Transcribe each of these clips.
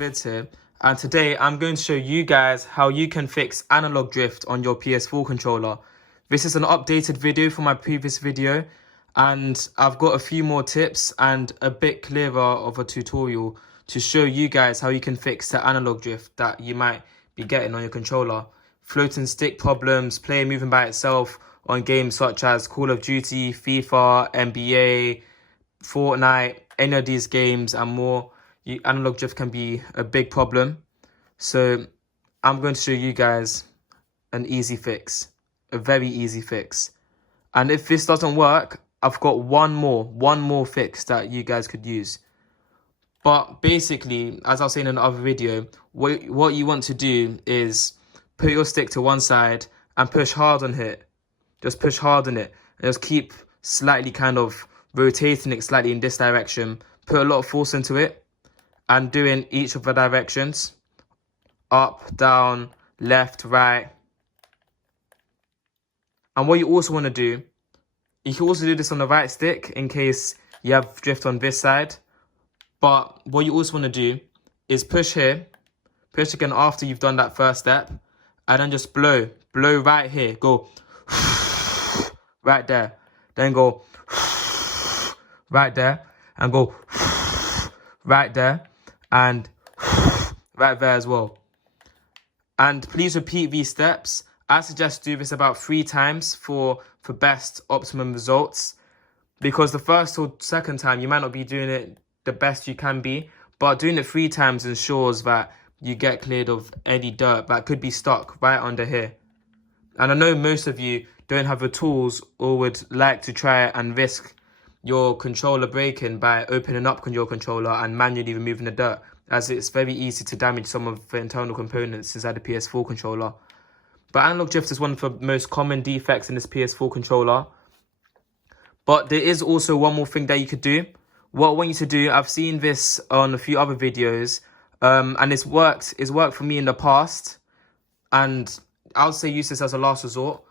Vids here, and today I'm going to show you guys how you can fix analog drift on your PS4 controller. This is an updated video from my previous video, and I've got a few more tips and a bit clearer of a tutorial to show you guys how you can fix the analog drift that you might be getting on your controller. Floating stick problems, player moving by itself on games such as Call of Duty, FIFA, NBA, Fortnite, any of these games and more. Analog drift can be a big problem. So I'm going to show you guys an easy fix, a very easy fix. And if this doesn't work, I've got one more fix that you guys could use. But basically, as I was saying in the other video, what you want to do is put your stick to one side and push hard on it. Just push hard on it. And just keep slightly kind of rotating it slightly in this direction. Put a lot of force into it. And doing each of the directions. Up, down, left, right. And what you also want to do, you can also do this on the right stick in case you have drift on this side. But what you also want to do is push here. Push again after you've done that first step. And then just blow. Blow right here. Go right there. Then go right there. And go right there. And right there as well. And please repeat these steps. I suggest do this about 3 times for best optimum results. Because the first or second time you might not be doing it the best you can be. But doing it 3 times ensures that you get cleared of any dirt that could be stuck right under here. And I know most of you don't have the tools or would like to try and risk your controller breaking by opening up your controller and manually removing the dirt, as it's very easy to damage some of the internal components inside the PS4 controller. But analog drift is one of the most common defects in this PS4 controller. But there is also one more thing that you could do. What I want you to do, I've seen this on a few other videos, and it's worked for me in the past, and I'll say use this as a last resort,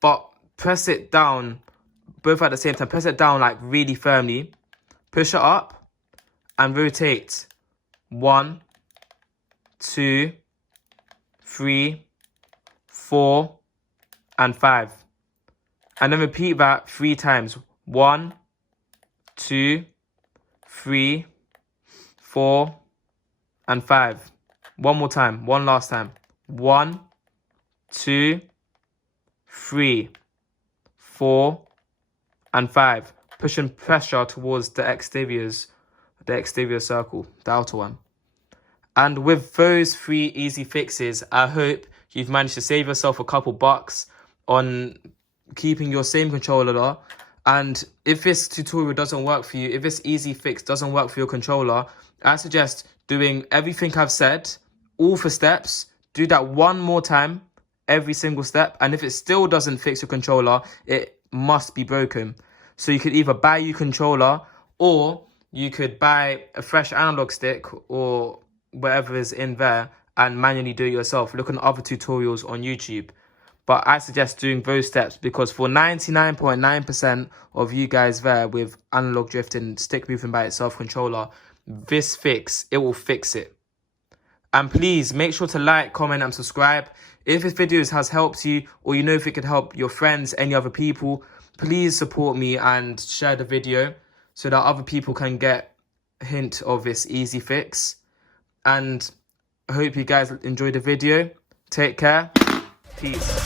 but press it down both at the same time. Press it down like really firmly, push it up and rotate 1, 2, 3, 4 and 5, and then repeat that 3 times. 1, 2, 3, 4 and 5. One more time, one last time. 1, 2, 3, 4 and 5. Pushing pressure towards the exterior circle, the outer one. And with those 3 easy fixes, I hope you've managed to save yourself a couple bucks on keeping your same controller. And if this tutorial doesn't work for you, if this easy fix doesn't work for your controller, I suggest doing everything I've said, all 4 steps. Do that one more time, every single step. And if it still doesn't fix your controller, it must be broken. So you could either buy your controller, or you could buy a fresh analog stick or whatever is in there and manually do it yourself. Look at other tutorials on YouTube. But I suggest doing those steps, because for 99.9% of you guys there with analog drift and stick moving by itself controller, this fix, it will fix it. And please make sure to like, comment and subscribe. If this video has helped you, or you know if it could help your friends, any other people, please support me and share the video so that other people can get a hint of this easy fix. And I hope you guys enjoyed the video. Take care. Peace.